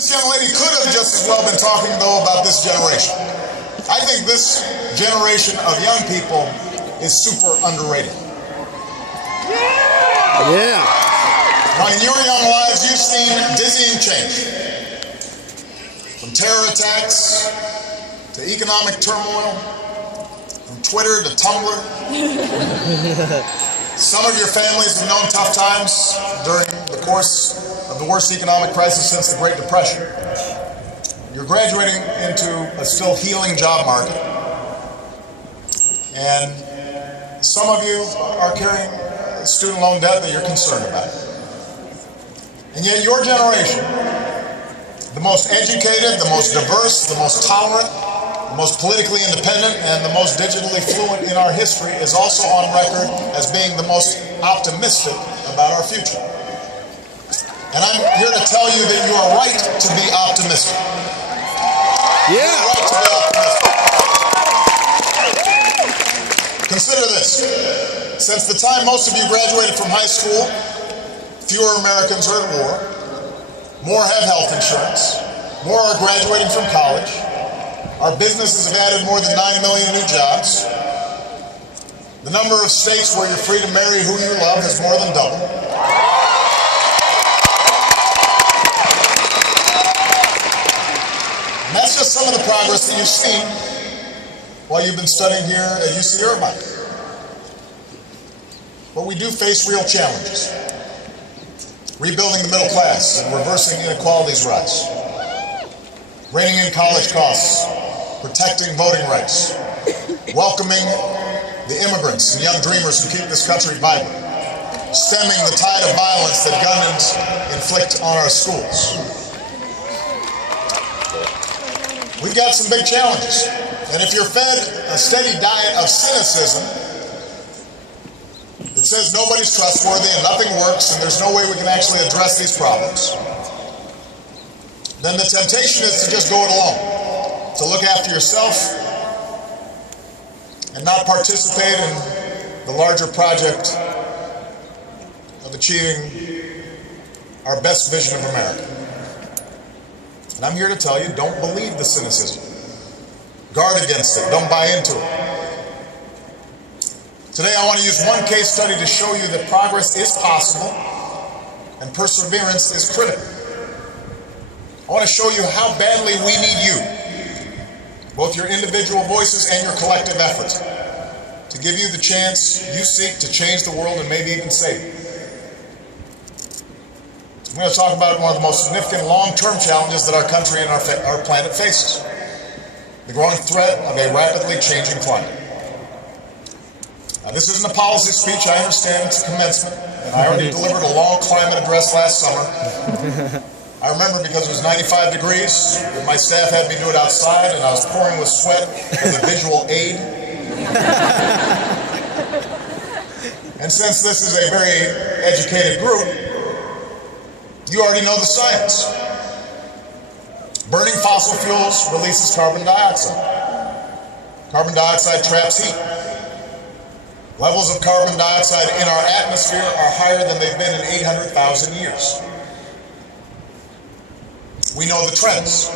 This young lady could have just as well been talking, though, about this generation. I think this generation of young people is super underrated. Yeah. Now, in your young lives, you've seen dizzying change. From terror attacks to economic turmoil, from Twitter to Tumblr. Some of your families have known tough times during the course of the worst economic crisis since the Great Depression. You're graduating into a still healing job market. And some of you are carrying student loan debt that you're concerned about. And yet your generation, the most educated, the most diverse, the most tolerant, the most politically independent, and the most digitally fluent in our history, is also on record as being the most optimistic about our future. And I'm here to tell you that you are right to be optimistic. Yeah. You're right to be optimistic. Consider this. Since the time most of you graduated from high school, fewer Americans are at war, more have health insurance, more are graduating from college, our businesses have added more than 9 million new jobs, the number of states where you're free to marry who you love has more than doubled. And that's just some of the progress that you've seen while you've been studying here at UC Irvine. But we do face real challenges. Rebuilding the middle class and reversing inequalities rise. Reining in college costs, protecting voting rights, welcoming the immigrants and young dreamers who keep this country vibrant, stemming the tide of violence that gunmen inflict on our schools. We've got some big challenges, and if you're fed a steady diet of cynicism that says nobody's trustworthy and nothing works and there's no way we can actually address these problems, then the temptation is to just go it alone, to look after yourself and not participate in the larger project of achieving our best vision of America. And I'm here to tell you, don't believe the cynicism. Guard against it. Don't buy into it. Today I want to use one case study to show you that progress is possible and perseverance is critical. I want to show you how badly we need you, both your individual voices and your collective efforts, to give you the chance you seek to change the world and maybe even save it. I'm going to talk about one of the most significant long-term challenges that our country and our planet faces: the growing threat of a rapidly changing climate. Now, this isn't a policy speech. I understand it's a commencement, and I already delivered a long climate address last summer. I remember because it was 95 degrees, and my staff had me do it outside, and I was pouring with sweat as a visual aid. And since this is a very educated group, you already know the science. Burning fossil fuels releases carbon dioxide. Carbon dioxide traps heat. Levels of carbon dioxide in our atmosphere are higher than they've been in 800,000 years. We know the trends.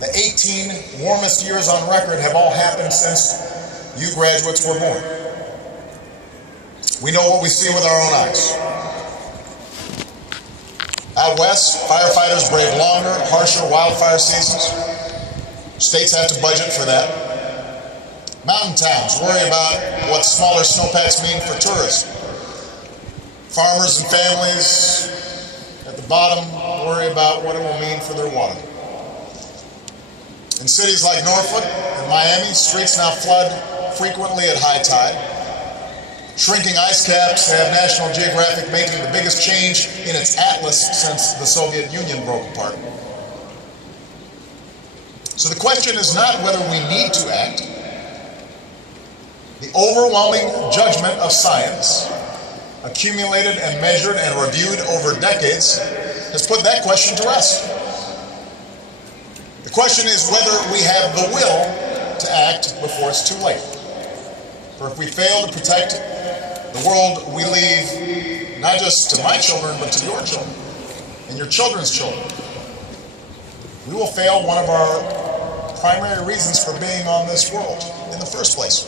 The 18 warmest years on record have all happened since you graduates were born. We know what we see with our own eyes. Out west, firefighters brave longer, harsher wildfire seasons. States have to budget for that. Mountain towns worry about what smaller snowpacks mean for tourism. Farmers and families at the bottom worry about what it will mean for their water. In cities like Norfolk and Miami, streets now flood frequently at high tide. Shrinking ice caps have National Geographic making the biggest change in its atlas since the Soviet Union broke apart. So the question is not whether we need to act. The overwhelming judgment of science, accumulated and measured and reviewed over decades, has put that question to rest. The question is whether we have the will to act before it's too late. For if we fail to protect the world we leave, not just to my children, but to your children and your children's children, we will fail one of our primary reasons for being on this world in the first place.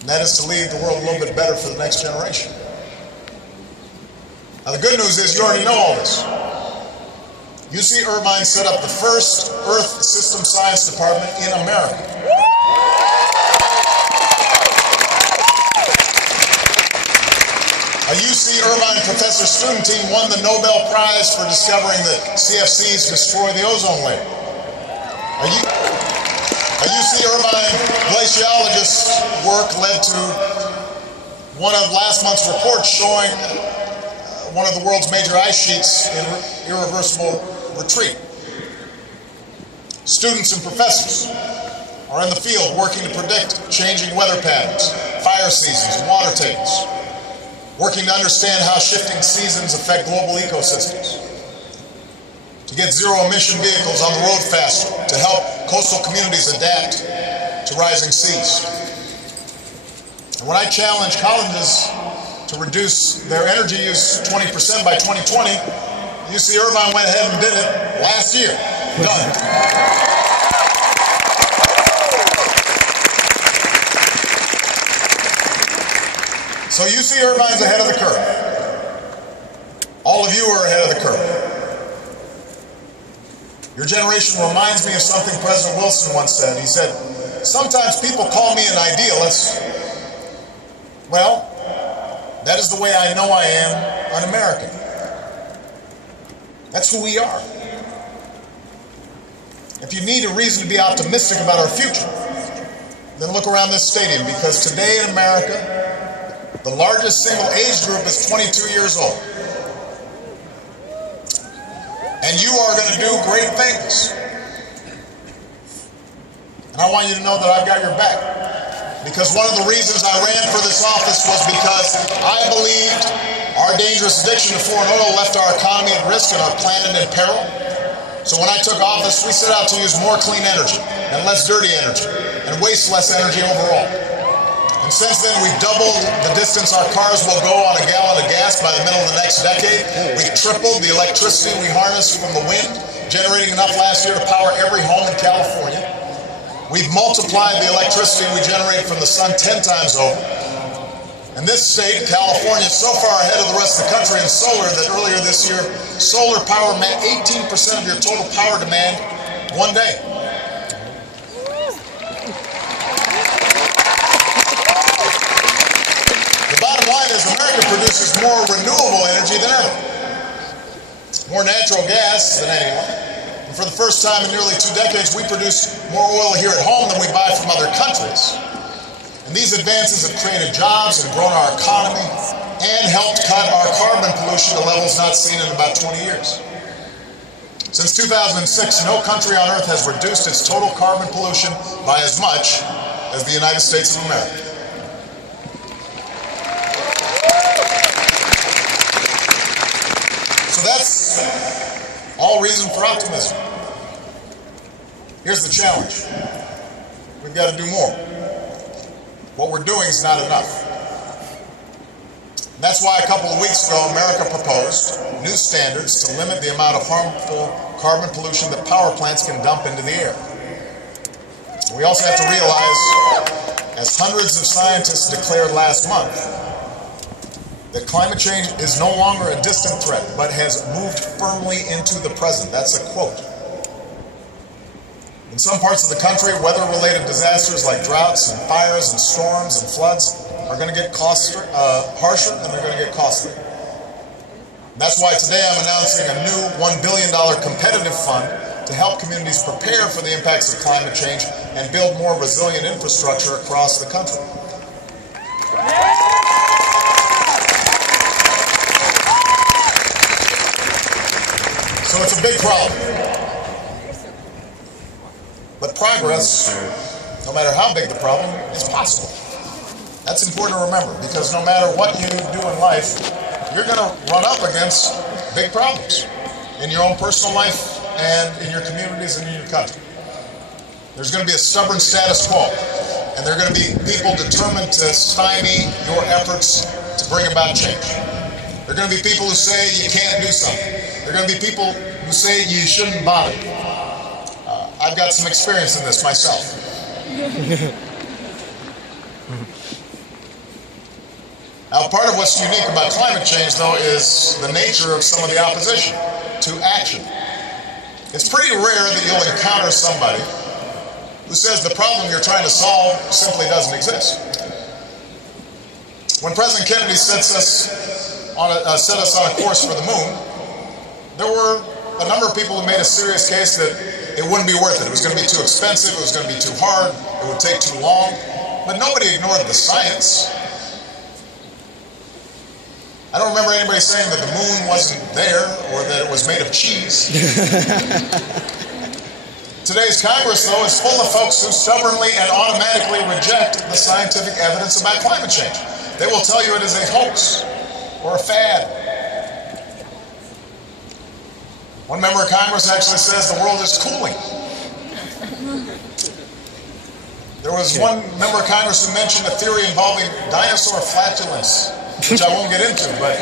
And that is to leave the world a little bit better for the next generation. Now the good news is you already know all this. UC Irvine set up the first Earth System Science Department in America. A UC Irvine professor student team won the Nobel Prize for discovering that CFCs destroy the ozone layer. A UC Irvine glaciologist's work led to one of last month's reports showing one of the world's major ice sheets in irreversible retreat. Students and professors are in the field working to predict changing weather patterns, fire seasons, and water tables, working to understand how shifting seasons affect global ecosystems, to get zero-emission vehicles on the road faster, to help coastal communities adapt to rising seas. And when I challenge colleges to reduce their energy use 20% by 2020, UC Irvine went ahead and did it last year. Done. So UC Irvine's ahead of the curve. All of you are ahead of the curve. Your generation reminds me of something President Wilson once said. He said, "Sometimes people call me an idealist. Well, that is the way I know I am an American." That's who we are. If you need a reason to be optimistic about our future, then look around this stadium, because today in America, the largest single age group is 22 years old. And you are going to do great things. And I want you to know that I've got your back. Because one of the reasons I ran for this office was because I believed our dangerous addiction to foreign oil left our economy at risk and our planet in peril. So when I took office, we set out to use more clean energy and less dirty energy and waste less energy overall. And since then, we've doubled the distance our cars will go on a gallon of gas by the middle of the next decade. We've tripled the electricity we harness from the wind, generating enough last year to power every home in California. We've multiplied the electricity we generate from the sun 10 times over. And this state, California, is so far ahead of the rest of the country in solar that earlier this year, solar power met 18% of your total power demand one day. The bottom line is America produces more renewable energy than ever. More natural gas than anyone. And for the first time in nearly 2 decades, we produce more oil here at home than we buy from other countries. And these advances have created jobs and grown our economy and helped cut our carbon pollution to levels not seen in about 20 years. Since 2006, no country on earth has reduced its total carbon pollution by as much as the United States of America. So that's all reason for optimism. Here's the challenge. We've got to do more. What we're doing is not enough. That's why a couple of weeks ago, America proposed new standards to limit the amount of harmful carbon pollution that power plants can dump into the air. We also have to realize, as hundreds of scientists declared last month, that climate change is no longer a distant threat, but has moved firmly into the present. That's a quote. In some parts of the country, weather-related disasters like droughts and fires and storms and floods are going to get harsher, and they're going to get costly. That's why today I'm announcing a new $1 billion competitive fund to help communities prepare for the impacts of climate change and build more resilient infrastructure across the country. So it's a big problem. But progress, no matter how big the problem, is possible. That's important to remember, because no matter what you do in life, you're going to run up against big problems in your own personal life and in your communities and in your country. There's going to be a stubborn status quo, and there are going to be people determined to stymie your efforts to bring about change. There are going to be people who say you can't do something. There are going to be people you say you shouldn't bother. I've got some experience in this myself. Now, part of what's unique about climate change, though, is the nature of some of the opposition to action. It's pretty rare that you'll encounter somebody who says the problem you're trying to solve simply doesn't exist. When President Kennedy set us on a course for the moon, there were a number of people who made a serious case that it wouldn't be worth it. It was going to be too expensive, it was going to be too hard, it would take too long. But nobody ignored the science. I don't remember anybody saying that the moon wasn't there or that it was made of cheese. Today's Congress, though, is full of folks who stubbornly and automatically reject the scientific evidence about climate change. They will tell you it is a hoax or a fad. One member of Congress actually says the world is cooling. There was one member of Congress who mentioned a theory involving dinosaur flatulence, which I won't get into, but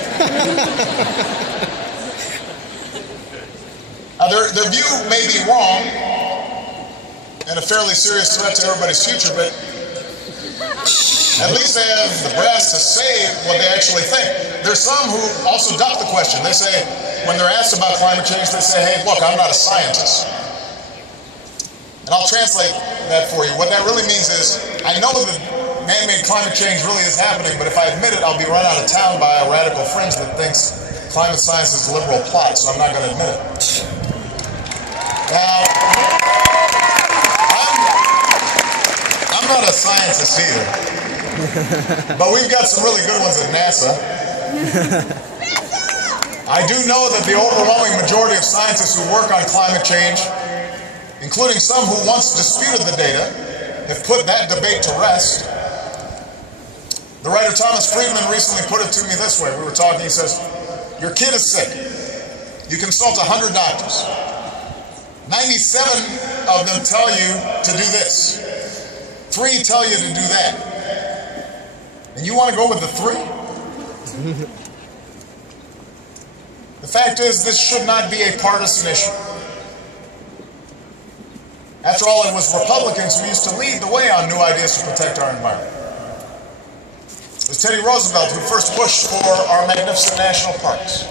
their view may be wrong and a fairly serious threat to everybody's future, but at least they have the brass to say what they actually think. There's some who also duck the question. They say, when they're asked about climate change, they say, hey, look, I'm not a scientist. And I'll translate that for you. What that really means is, I know that man-made climate change really is happening, but if I admit it, I'll be run out of town by a radical fringe that thinks climate science is a liberal plot, so I'm not going to admit it. Now, I'm not a scientist either, but we've got some really good ones at NASA. I do know that the overwhelming majority of scientists who work on climate change, including some who once disputed the data, have put that debate to rest. The writer Thomas Friedman recently put it to me this way. We were talking, he says, your kid is sick. You consult 100 doctors. 97 of them tell you to do this. 3 tell you to do that. And you want to go with the 3? The fact is, this should not be a partisan issue. After all, it was Republicans who used to lead the way on new ideas to protect our environment. It was Teddy Roosevelt who first pushed for our magnificent national parks.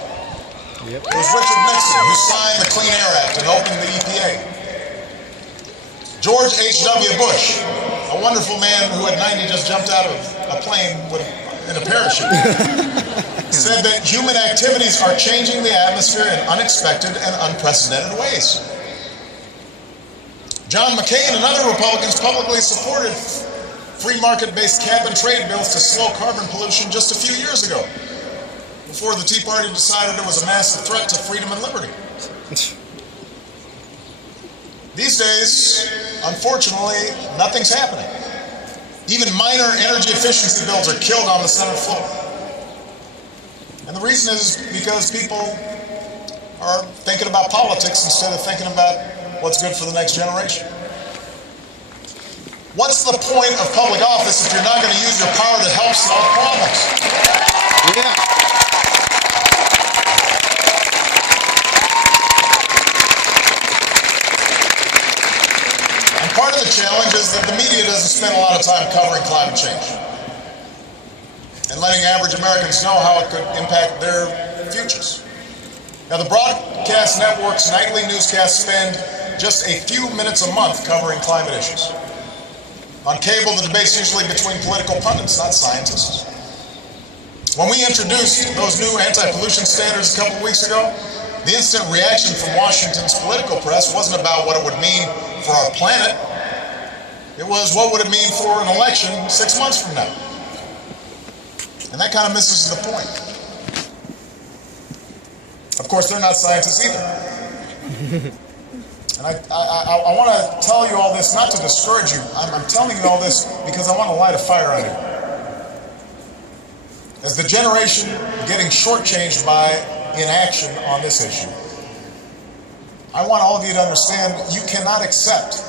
It was Richard Nixon who signed the Clean Air Act and opened the EPA. George H.W. Bush, a wonderful man who at 90 just jumped out of a plane in a parachute, said that human activities are changing the atmosphere in unexpected and unprecedented ways. John McCain and other Republicans publicly supported free market-based cap and trade bills to slow carbon pollution just a few years ago, before the Tea Party decided it was a massive threat to freedom and liberty. These days, unfortunately, nothing's happening. Even minor energy efficiency bills are killed on the Senate floor. And the reason is because people are thinking about politics instead of thinking about what's good for the next generation. What's the point of public office if you're not going to use your power to help solve problems? Yeah. And part of the challenge is that the media doesn't spend a lot of time covering climate change and letting average Americans know how it could impact their futures. Now, the broadcast networks' nightly newscasts spend just a few minutes a month covering climate issues. On cable, the debate's usually between political pundits, not scientists. When we introduced those new anti-pollution standards a couple of weeks ago, the instant reaction from Washington's political press wasn't about what it would mean for our planet. It was, what would it mean for an election 6 months from now? And that kind of misses the point. Of course, they're not scientists either. And I want to tell you all this, not to discourage you. I'm telling you all this because I want to light a fire under you. As the generation getting shortchanged by inaction on this issue, I want all of you to understand you cannot accept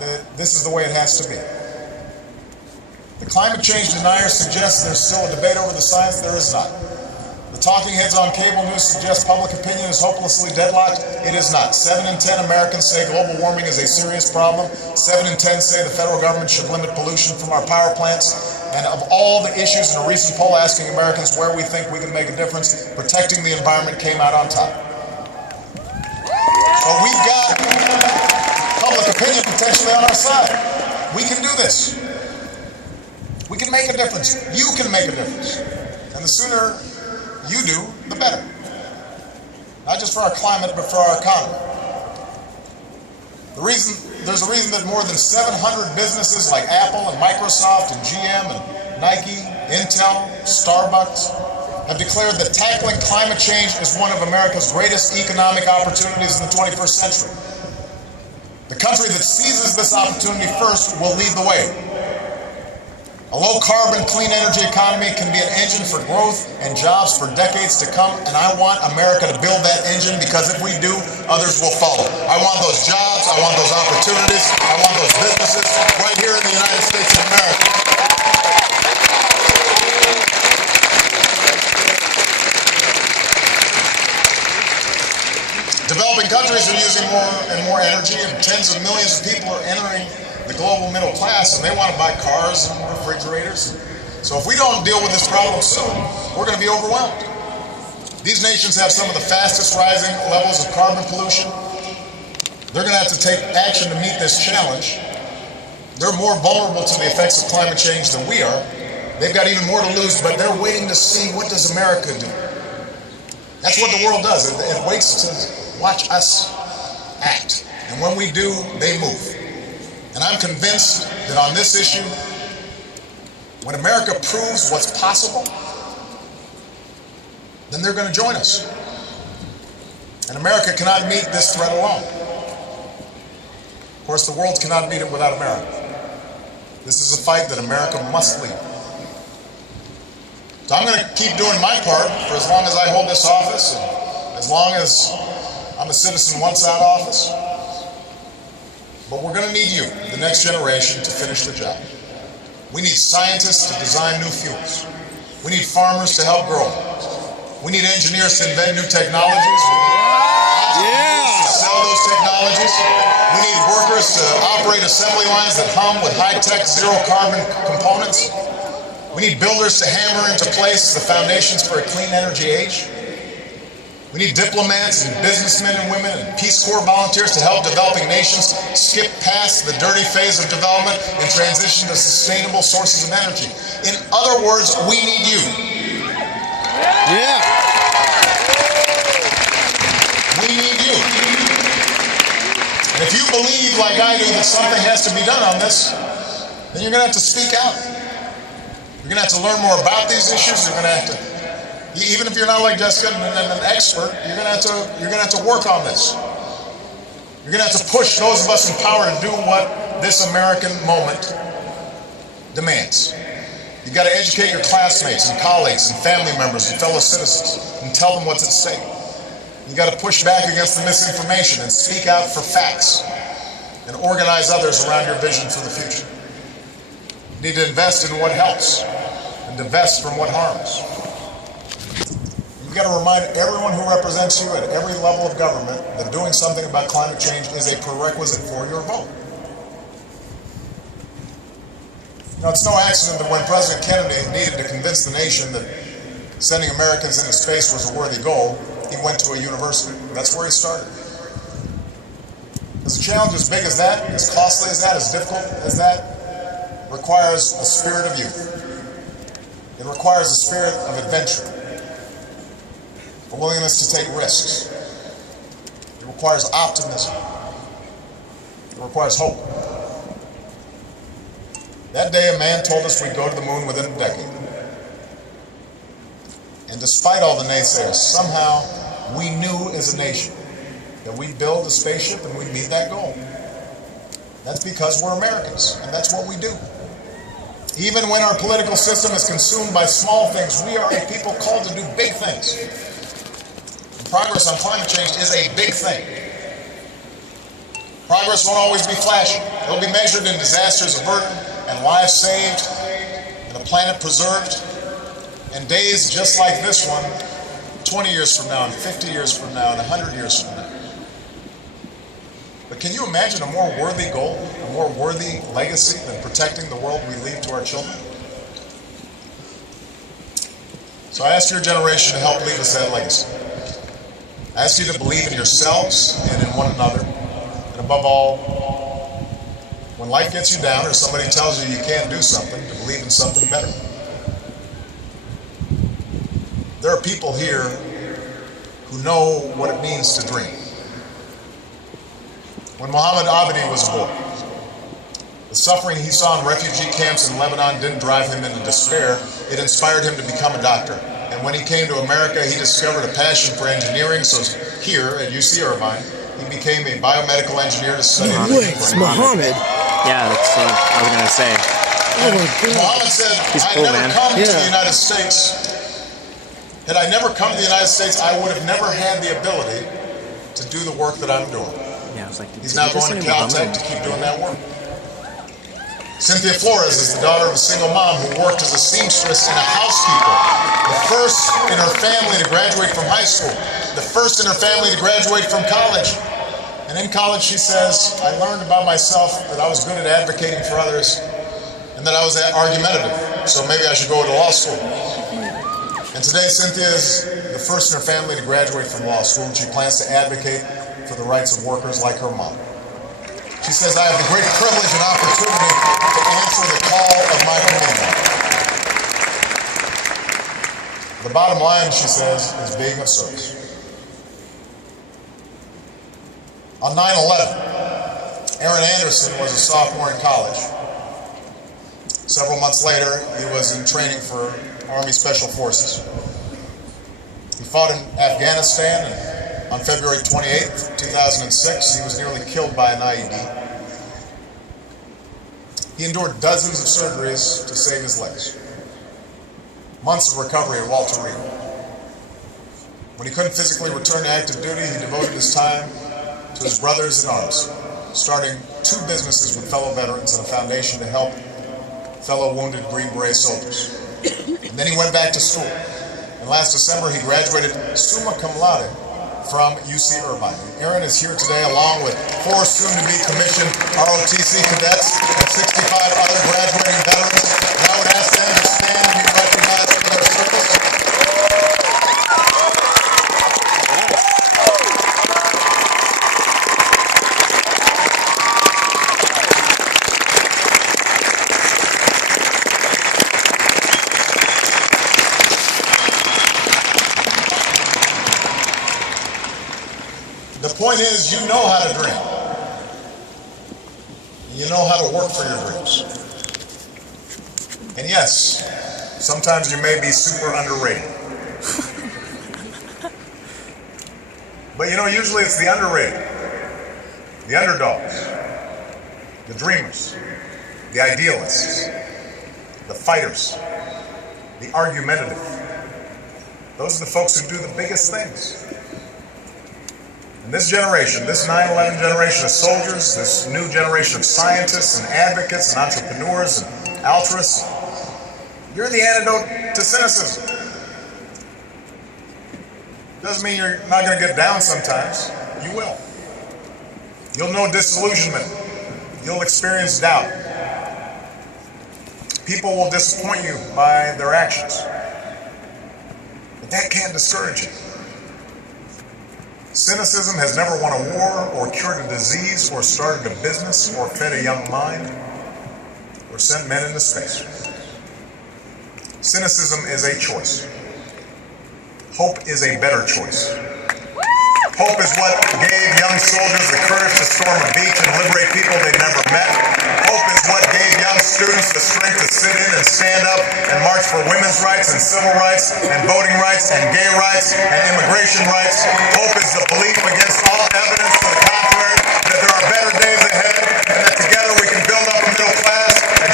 that this is the way it has to be. The climate change deniers suggest there's still a debate over the science. There is not. The The talking heads on cable news suggest public opinion is hopelessly deadlocked. It is not. 7 in 10 Americans say global warming is a serious problem. 7 in 10 say the federal government should limit pollution from our power plants. And of all the issues in a recent poll asking Americans where we think we can make a difference, protecting the environment came out on top. So we've got public opinion potentially on our side. We can do this. We can make a difference. You can make a difference. And the sooner you do, the better. Not just for our climate, but for our economy. There's a reason that more than 700 businesses like Apple and Microsoft and GM and Nike, Intel, Starbucks have declared that tackling climate change is one of America's greatest economic opportunities in the 21st century. The country that seizes this opportunity first will lead the way. A low-carbon, clean energy economy can be an engine for growth and jobs for decades to come, and I want America to build that engine because if we do, others will follow. I want those jobs, I want those opportunities, I want those businesses right here in the United States of America. Developing countries are using more and more energy, and tens of millions of people are entering the global middle class, and they want to buy cars and refrigerators. So if we don't deal with this problem soon, we're going to be overwhelmed. These nations have some of the fastest rising levels of carbon pollution. They're going to have to take action to meet this challenge. They're more vulnerable to the effects of climate change than we are. They've got even more to lose, but they're waiting to see what does America do. That's what the world does. It waits to watch us act. And when we do, they move. And I'm convinced that on this issue, when America proves what's possible, then they're going to join us. And America cannot meet this threat alone. Of course, the world cannot meet it without America. This is a fight that America must lead. So I'm going to keep doing my part for as long as I hold this office, and as long as I'm a citizen once out of office. But we're going to need you, the next generation, to finish the job. We need scientists to design new fuels. We need farmers to help grow them. We need engineers to invent new technologies. We need entrepreneurs to sell those technologies. We need workers to operate assembly lines that hum with high-tech, zero-carbon components. We need builders to hammer into place the foundations for a clean energy age. We need diplomats and businessmen and women and Peace Corps volunteers to help developing nations skip past the dirty phase of development and transition to sustainable sources of energy. In other words, we need you. Yeah. We need you. And if you believe, like I do, that something has to be done on this, then you're going to have to speak out. You're going to have to learn more about these issues. You're going to have to, even if you're not like Jessica and an expert, you're going to have to work on this. You're going to have to push those of us in power to do what this American moment demands. You've got to educate your classmates and colleagues and family members and fellow citizens and tell them what's at stake. You've got to push back against the misinformation and speak out for facts and organize others around your vision for the future. You need to invest in what helps and divest from what harms. You've got to remind everyone who represents you at every level of government that doing something about climate change is a prerequisite for your vote. Now, it's no accident that when President Kennedy needed to convince the nation that sending Americans into space was a worthy goal, he went to a university. That's where he started. Because a challenge as big as that, as costly as that, as difficult as that, requires a spirit of youth. It requires a spirit of adventure, a willingness to take risks. It requires optimism. It requires hope. That day, a man told us we'd go to the moon within a decade. And despite all the naysayers, somehow we knew as a nation that we'd build a spaceship and we'd meet that goal. That's because we're Americans, and that's what we do. Even when our political system is consumed by small things, we are a people called to do big things. And progress on climate change is a big thing. Progress won't always be flashy. It'll be measured in disasters averted, and lives saved, and a planet preserved, and days just like this one 20 years from now, and 50 years from now, and 100 years from now. But can you imagine a more worthy goal, a more worthy legacy than protecting the world we leave to our children? So I ask your generation to help leave us that legacy. I ask you to believe in yourselves and in one another. And above all, when life gets you down or somebody tells you you can't do something, to believe in something better. There are people here who know what it means to dream. When Muhammad Abedi was a boy, the suffering he saw in refugee camps in Lebanon didn't drive him into despair. It inspired him to become a doctor. And when he came to America, he discovered a passion for engineering. So here at UC Irvine, he became a biomedical engineer to study. Wait, it's Muhammad. Yeah, that's what I was gonna say. Oh my God. Muhammad said, "I'd cool, never man. come to the United States. Had I never come to the United States, I would have never had the ability to do the work that I'm doing." Yeah, I was like, He's now going to Caltech to keep doing that work. Cynthia Flores is the daughter of a single mom who worked as a seamstress and a housekeeper. The first in her family to graduate from high school. The first in her family to graduate from college. And in college, she says, "I learned about myself that I was good at advocating for others and that I was argumentative. So maybe I should go to law school." And today, Cynthia is the first in her family to graduate from law school, and she plans to advocate for the rights of workers like her mom. She says, "I have the great privilege and opportunity to answer the call of my community." The bottom line, she says, is being of service. On 9/11, Aaron Anderson was a sophomore in college. Several months later, he was in training for Army Special Forces. He fought in Afghanistan, and on February 28th, 2006, he was nearly killed by an IED. He endured dozens of surgeries to save his legs. Months of recovery at Walter Reed. When he couldn't physically return to active duty, he devoted his time to his brothers in arms, starting 2 businesses with fellow veterans and a foundation to help fellow wounded Green Beret soldiers. And then he went back to school. And last December, he graduated summa cum laude from UC Irvine. Aaron is here today along with 4 soon-to-be commissioned ROTC cadets and 65 other graduating veterans. And I would ask them to stand and be recognized for their service. The point is, you know how to dream. You know how to work for your dreams. And yes, sometimes you may be super underrated. But you know, usually it's the underrated, the underdogs, the dreamers, the idealists, the fighters, the argumentative. Those are the folks who do the biggest things. And this generation, this 9/11 generation of soldiers, this new generation of scientists and advocates and entrepreneurs and altruists, you're the antidote to cynicism. Doesn't mean you're not going to get down sometimes. You will. You'll know disillusionment. You'll experience doubt. People will disappoint you by their actions. But that can't discourage you. Cynicism has never won a war or cured a disease or started a business or fed a young mind or sent men into space. Cynicism is a choice. Hope is a better choice. Hope is what gave young soldiers the courage to storm a beach and liberate people they'd never met. Hope is what gave young students the strength to sit in and stand up and march for women's rights and civil rights and voting rights and gay rights and immigration rights. Hope is the belief against all evidence to the contrary that there are better days ahead and that together we can build up a middle class and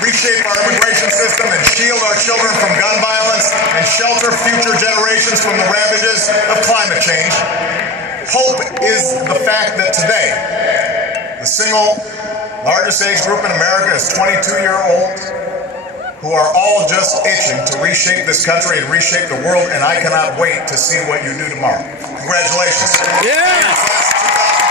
reshape our immigration system and shield our children from gun violence and shelter future generations from the ravages of climate change. Hope is the fact that today, the single largest age group in America is 22-year-olds who are all just itching to reshape this country and reshape the world, and I cannot wait to see what you do tomorrow. Congratulations. Yeah. Class of 2000.